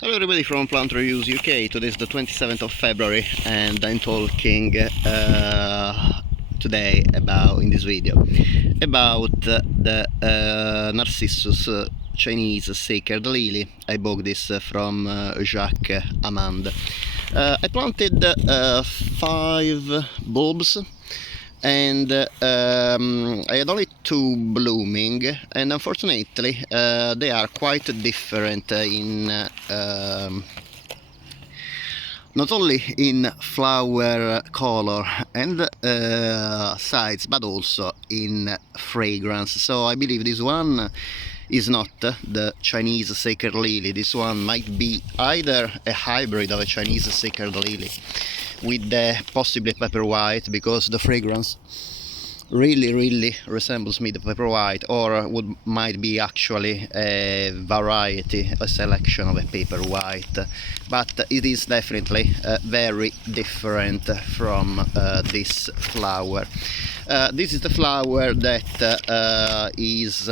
Hello everybody from Plant Reviews UK. Today is the 27th of February and I'm talking today about, in this video, about the Narcissus Chinese sacred lily. I bought this from Jacques Amand. I planted 5 bulbs and I had only 2 blooming, and unfortunately they are quite different in not only in flower color and size, but also in fragrance. So I believe this one is not the Chinese sacred lily. This one might be either a hybrid of a Chinese sacred lily with possibly pepper white, because the fragrance really resembles me the pepper white, or might be actually a variety, a selection of a paper white, but it is definitely very different from this flower. This is the flower that is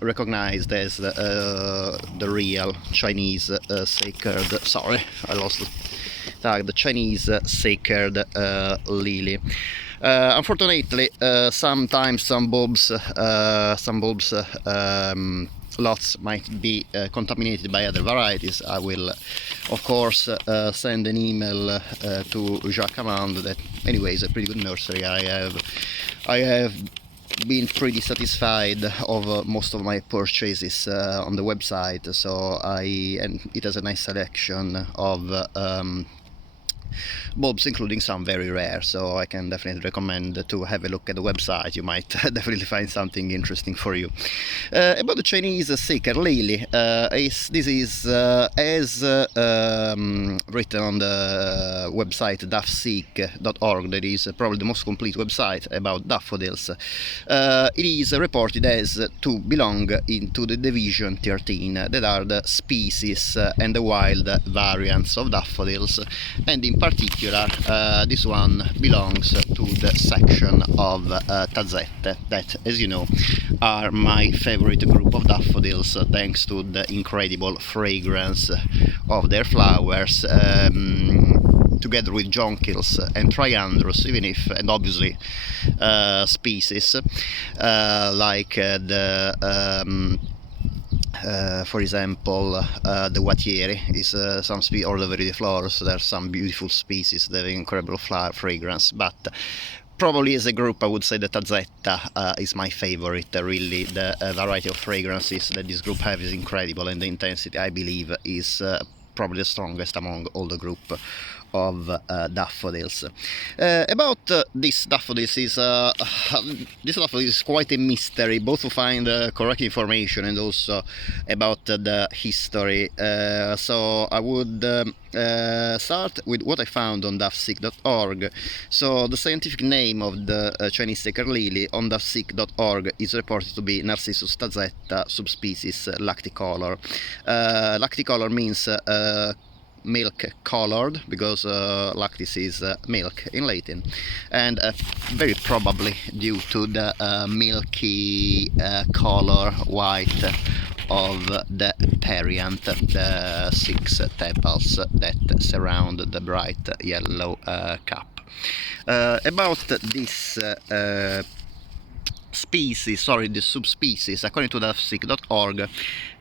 recognized as the real Chinese sacred, sorry, I lost the tag, the Chinese sacred lily. Unfortunately, sometimes some bulbs lots might be contaminated by other varieties. I will of course send an email to Jacques Amand, that anyway is a pretty good nursery. I have been pretty satisfied of most of my purchases on the website, and it has a nice selection of bulbs, including some very rare, so I can definitely recommend to have a look at the website. You might definitely find something interesting for you. About the Chinese sacred lily, this is as written on the website daffodil.org. That is probably the most complete website about daffodils. It is reported as to belong into the division 13, that are the species and the wild variants of daffodils, and in particular this one belongs to the section of Tazette, that, as you know, are my favorite group of daffodils, thanks to the incredible fragrance of their flowers, together with jonquils and triandrus, even if, and obviously species like for example, the Watieri is some species, or the Veridiflorus. There are some beautiful species that have incredible flower fragrance, but probably as a group I would say that Tazetta is my favorite. Really, the variety of fragrances that this group has is incredible, and the intensity, I believe, is probably the strongest among all the group of daffodils. About this daffodils is this daffodil is quite a mystery, both to find correct information and also about the history. So I would start with what I found on daffseek.org. So the scientific name of the Chinese sacred lily on daffseek.org is reported to be Narcissus tazetta, subspecies lacticolor. Lacticolor means milk colored, because lactis is milk in Latin, and very probably due to the milky color white of the perianth, the 6 tepals that surround the bright yellow cap. About this the subspecies, according to daffseek.org,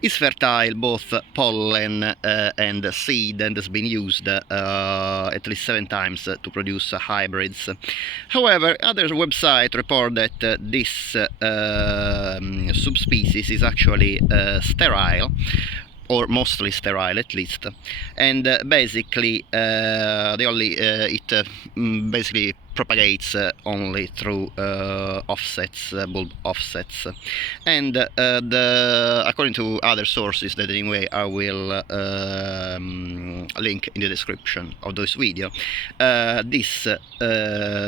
is fertile both pollen and seed, and has been used at least 7 times to produce hybrids. However, other websites report that this subspecies is actually sterile, or mostly sterile at least, and basically it basically propagates only through offsets, bulb offsets, and according to other sources that anyway I will link in the description of this video, this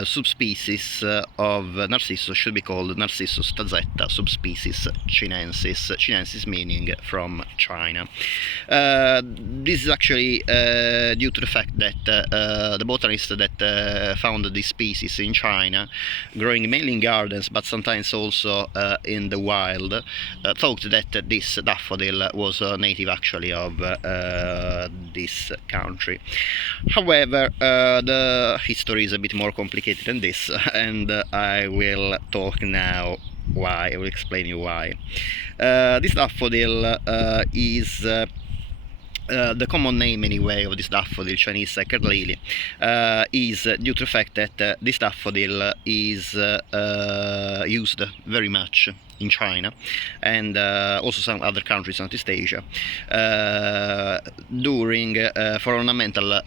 subspecies of Narcissus should be called Narcissus tazetta, subspecies chinensis, chinensis meaning from China. This is actually due to the fact that the botanist that found this species in China, growing mainly in gardens but sometimes also in the wild, thought that this daffodil was a native actually of this country. However, the history is a bit more complicated than this, and I will talk now why. I will explain you why. This daffodil is the common name anyway of this daffodil, Chinese sacred lily, is due to the fact that this daffodil is used very much in China and also some other countries in Southeast Asia during for ornamental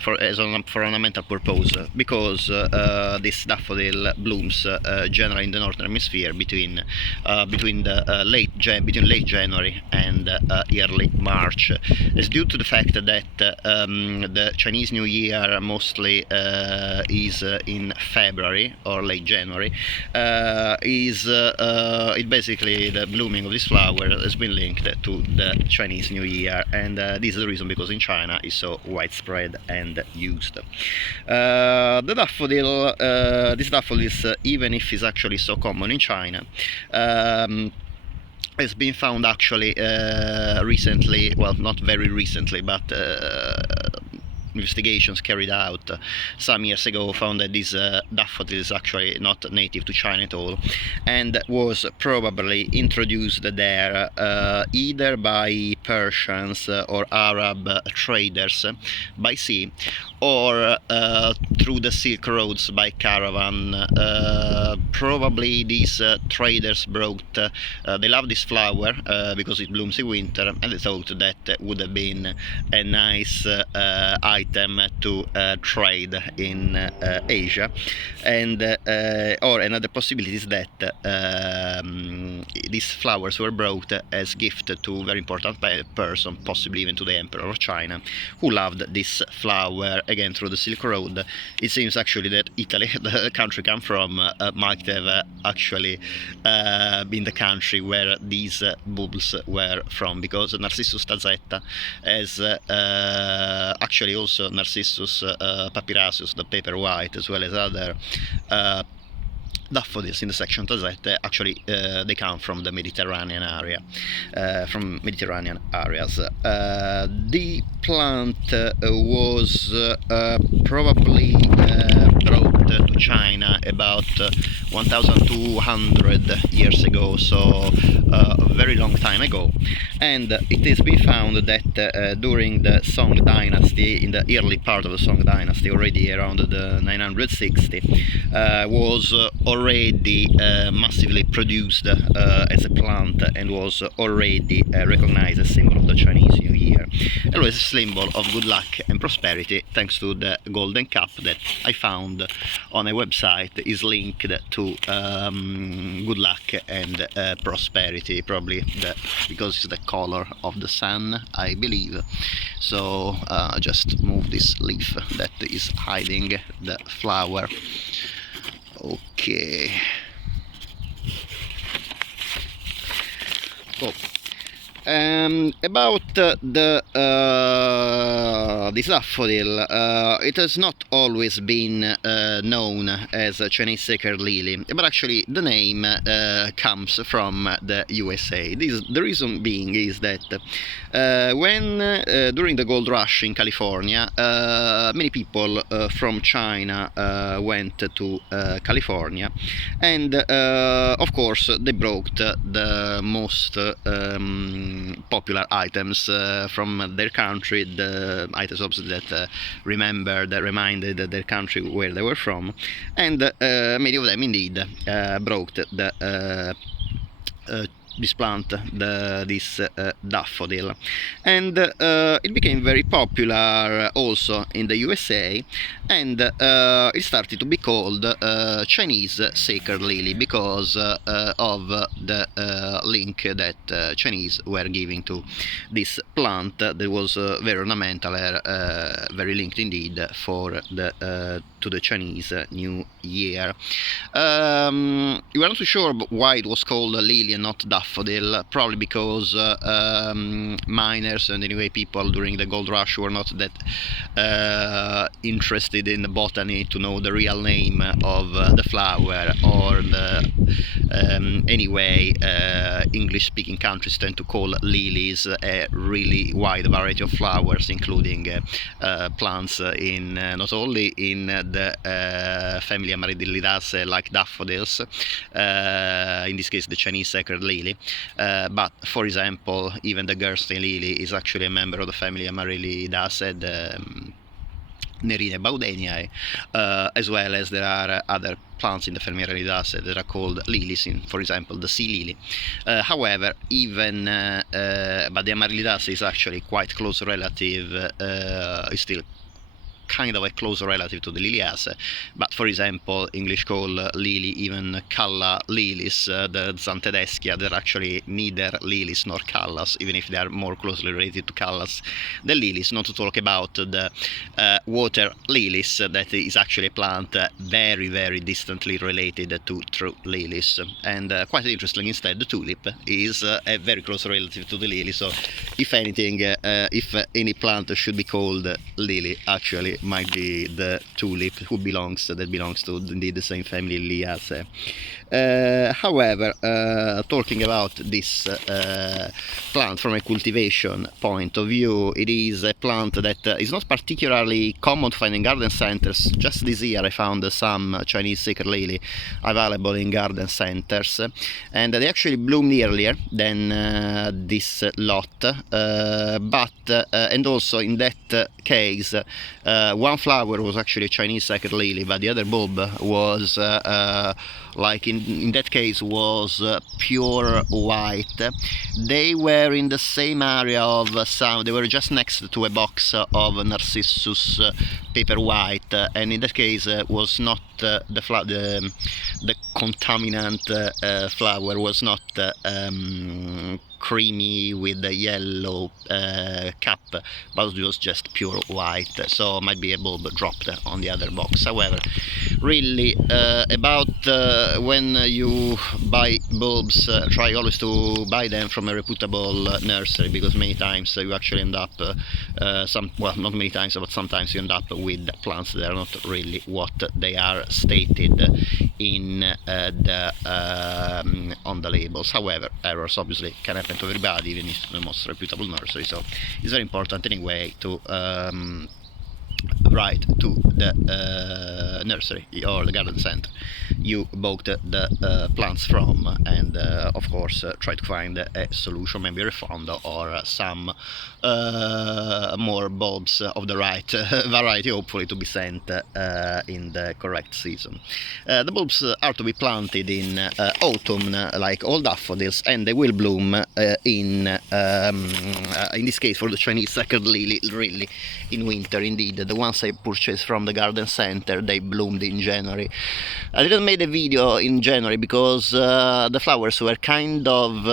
for ornamental purpose, because this daffodil blooms generally in the northern hemisphere between late January and early March. It's due to the fact that the Chinese New Year mostly is in February or late January. It basically, the blooming of this flower has been linked to the Chinese New Year, and this is the reason because in China it's so widespread and used. The daffodil, this daffodil is, even if it's actually so common in China, has been found actually recently, well, not very recently, but investigations carried out some years ago found that this daffodil is actually not native to China at all, and was probably introduced there either by Persians or Arab traders by sea, or through the Silk Roads by caravan. Probably these traders brought, they love this flower because it blooms in winter, and they thought that would have been a nice item to trade in Asia. And or another possibility is that these flowers were brought as gift to a very important person, possibly even to the Emperor of China, who loved this flower, again through the Silk Road. It seems actually that Italy, the country come from, might have actually been the country where these bulbs were from, because Narcissus tazetta has actually also Narcissus papyraceus, the paper white, as well as other daffodils in the section tazetta. Actually they come from the Mediterranean area, from Mediterranean areas. The plant was probably brought to China about 1200 years ago, so a very long time ago, and it has been found that during the Song dynasty, in the early part of the Song dynasty, already around the 960, was already massively produced as a plant, and was already recognized as a symbol of the Chinese New Year. It was a symbol of good luck and prosperity, thanks to the golden cup that I found on a website is linked to good luck and prosperity, probably because it's the color of the sun, I believe. So just move this leaf that is hiding the flower. Okay. Oh. About this daffodil, it has not always been known as a Chinese sacred lily, but actually the name comes from the USA. The reason being is that when during the gold rush in California, many people from China went to California, and of course they brought the most popular items from their country, the items obviously that reminded their country where they were from, and many of them indeed brought this plant, this daffodil, and it became very popular also in the USA, and it started to be called Chinese sacred lily because of the link that Chinese were giving to this plant that was very ornamental, very linked indeed for the to the Chinese New Year. We are not too sure why it was called lily and not daffodil. daffodil, probably because miners and anyway people during the gold rush were not that interested in botany to know the real name of the flower, or anyway English-speaking countries tend to call lilies a really wide variety of flowers, including plants in not only in the family Amaryllidaceae like daffodils, in this case the Chinese sacred lily, but for example even the Gersten lily is actually a member of the family Amaryllidaceae, the Nerine baudeniae, as well as there are other plants in the family Amaryllidaceae that are called lilies, for example the sea lily. However, even but the Amaryllidaceae is actually quite close relative, is still kind of a close relative to the Liliaceae, but for example English call lily even calla lilies, the Xanthedeschia, they're actually neither lilies nor callas, even if they are more closely related to callas than lilies, not to talk about the water lilies, that is actually a plant very very distantly related to true lilies, and quite interesting instead the tulip is a very close relative to the lily, so if anything, if any plant should be called lily, actually might be the tulip, that belongs to indeed the same family Liliaceae. However, talking about this plant from a cultivation point of view, it is a plant that is not particularly common to find in garden centers. Just this year I found some Chinese sacred lily available in garden centers, and they actually bloomed earlier than this lot, but and also in that case one flower was actually a Chinese sacred lily, but the other bulb was like in that case was pure white. They were in the same area of some, they were just next to a box of Narcissus paper white, and in that case was not the contaminant flower was not creamy with the yellow cap, but it was just pure white, so might be a bulb dropped on the other box. However, really about when you buy bulbs, try always to buy them from a reputable nursery, because many times you actually end up well, not many times, but sometimes you end up with plants that are not really what they are stated in on the labels. However, errors obviously can happen to everybody, even if the most reputable nursery, so it's very important anyway to write to the nursery or the garden center you bought the plants from, and of course try to find a solution, maybe a refund or some more bulbs of the right variety, hopefully to be sent in the correct season. The bulbs are to be planted in autumn like all daffodils, and they will bloom in this case for the Chinese sacred lily really in winter. Indeed, the ones I purchased from the garden center, they bloomed in January. I didn't make a video in January because the flowers were kind of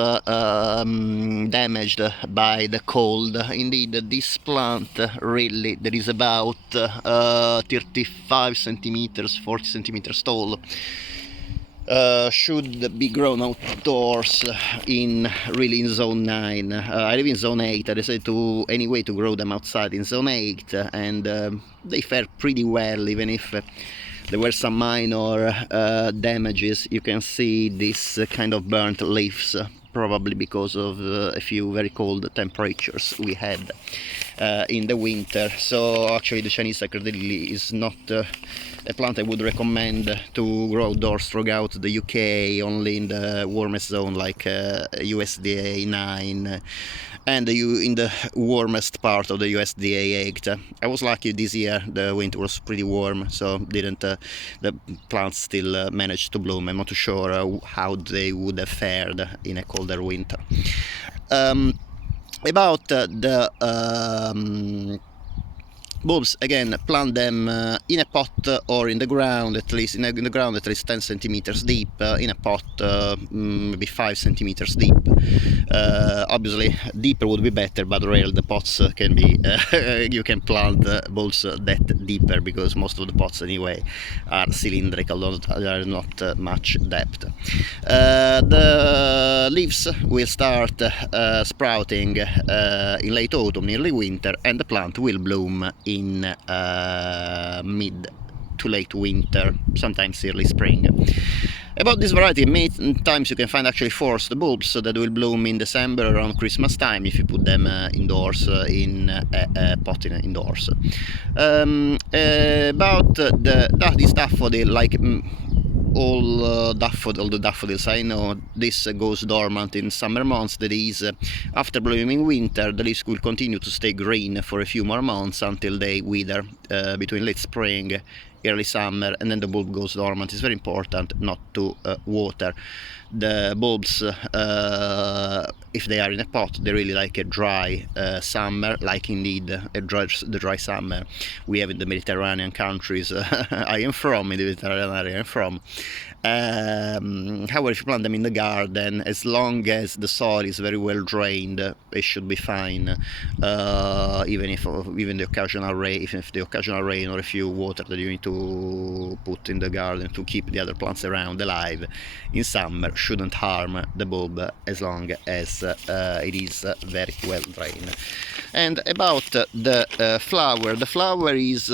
damaged by the cold. Indeed, this plant really, there is about 35 centimeters, 40 centimeters tall. Should be grown outdoors in zone 9. I live in zone 8. I decided to anyway to grow them outside in zone 8, and they fared pretty well, even if there were some minor damages. You can see this kind of burnt leaves, probably because of a few very cold temperatures we had in the winter. So actually the Chinese sacred lily is not a plant I would recommend to grow outdoors throughout the UK, only in the warmest zone like USDA 9 and in the warmest part of the USDA 8. I was lucky this year, the winter was pretty warm, so didn't the plants still managed to bloom. I'm not too sure how they would have fared in a colder winter. About the Bulbs, again, plant them in a pot or in the ground, at least in the ground at least 10 centimeters deep, in a pot maybe 5 centimeters deep. Obviously deeper would be better, but rarely the pots can be you can plant bulbs that deeper, because most of the pots anyway are cylindrical, there are not much depth. The leaves will start sprouting in late autumn, early winter, and the plant will bloom in mid to late winter, sometimes early spring. About this variety, many times you can find actually forced bulbs that will bloom in December around Christmas time if you put them indoors in a pot indoors. About this daffodil, like all the daffodils I know, this goes dormant in summer months. That is, after blooming winter, the leaves will continue to stay green for a few more months until they wither between late spring, early summer, and then the bulb goes dormant. It's very important not to water the bulbs if they are in a pot. They really like a dry summer, like indeed the dry summer we have in the Mediterranean countries I am from, in the Mediterranean area I'm from. However, if you plant them in the garden, as long as the soil is very well drained, it should be fine. Even if the occasional rain or a few water that you need to put in the garden to keep the other plants around alive in summer shouldn't harm the bulb, as long as it is very well drained. And about the flower is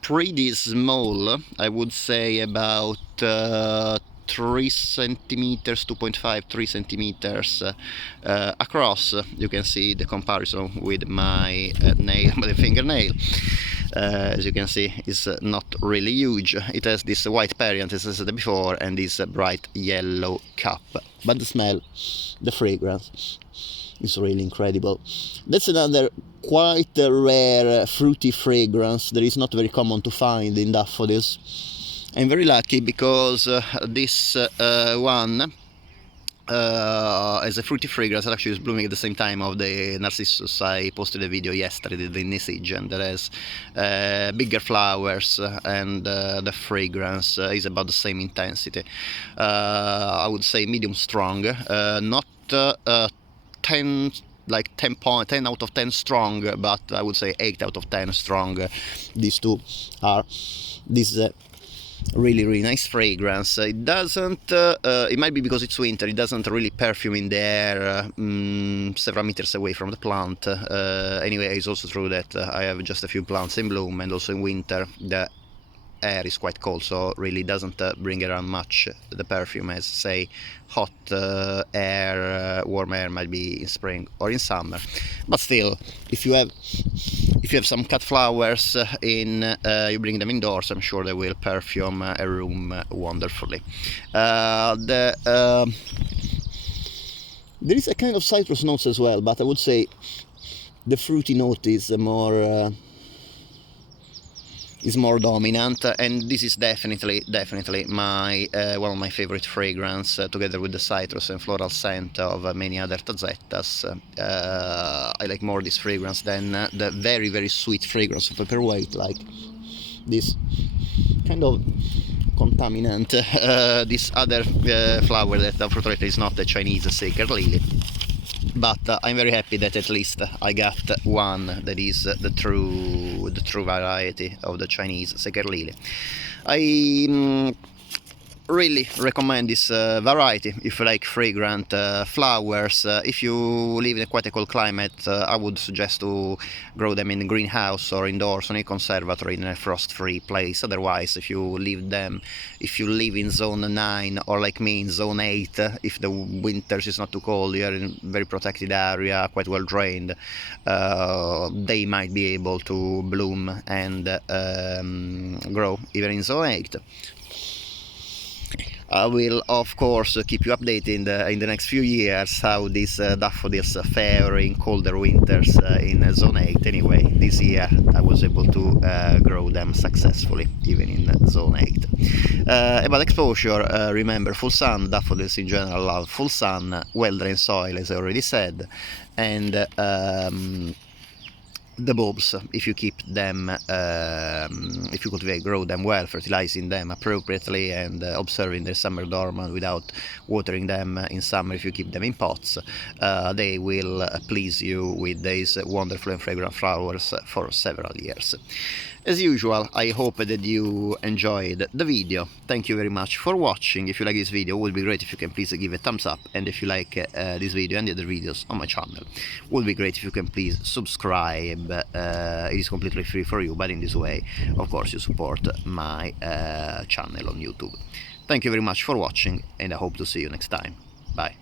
pretty small, I would say about 3 centimeters, 2.5, 3 centimeters across. You can see the comparison with my nail, my fingernail. As you can see, it's not really huge. It has this white perianth, as I said before, and this bright yellow cup. But the smell, the fragrance, is really incredible. That's another quite a rare fruity fragrance that is not very common to find in daffodils. I'm very lucky because this one as a fruity fragrance that actually is blooming at the same time of the Narcissus. I posted a video yesterday, the Nisigen, that has bigger flowers, and the fragrance is about the same intensity. I would say medium strong, not 10 like 10 out of 10 strong, but I would say 8 out of 10 strong. These two are. This is a really nice fragrance. It doesn't it might be because it's winter, it doesn't really perfume in the air several meters away from the plant. Anyway, it's also true that I have just a few plants in bloom, and also in winter the air is quite cold, so really doesn't bring around much the perfume as, say, hot air, warm air might be in spring or in summer. But still, if you have some cut flowers you bring them indoors, I'm sure they will perfume a room wonderfully. There is a kind of citrus notes as well, but I would say the fruity note is more dominant, and this is definitely my one of my favorite fragrance, together with the citrus and floral scent of many other Tazettas. I like more this fragrance than the very sweet fragrance of paperweight, like this kind of contaminant. This other flower that unfortunately is not the Chinese sacred lily. But I'm very happy that at least I got one that is the true variety of the Chinese sacred lily. I really recommend this variety if you like fragrant flowers. If you live in quite a cold climate, I would suggest to grow them in a greenhouse or indoors on a conservatory in a frost-free place. Otherwise, if you live in zone 9 or like me in zone 8, if the winters is not too cold, you're in a very protected area, quite well drained, they might be able to bloom and grow even in zone 8. I will of course keep you updated in the next few years how these daffodils fare in colder winters in zone 8. Anyway, this year I was able to grow them successfully even in zone 8. About exposure, remember full sun. Daffodils in general love full sun, well drained soil, as I already said, and the bulbs, if you keep them, if you cultivate, grow them well, fertilizing them appropriately, and observing their summer dormant without watering them in summer, if you keep them in pots, they will please you with these wonderful and fragrant flowers for several years. As usual, I hope that you enjoyed the video. Thank you very much for watching. If you like this video, it would be great if you can please give a thumbs up, and if you like this video and the other videos on my channel, it would be great if you can please subscribe. It is completely free for you, but in this way, of course, you support my channel on YouTube. Thank you very much for watching, and I hope to see you next time. Bye.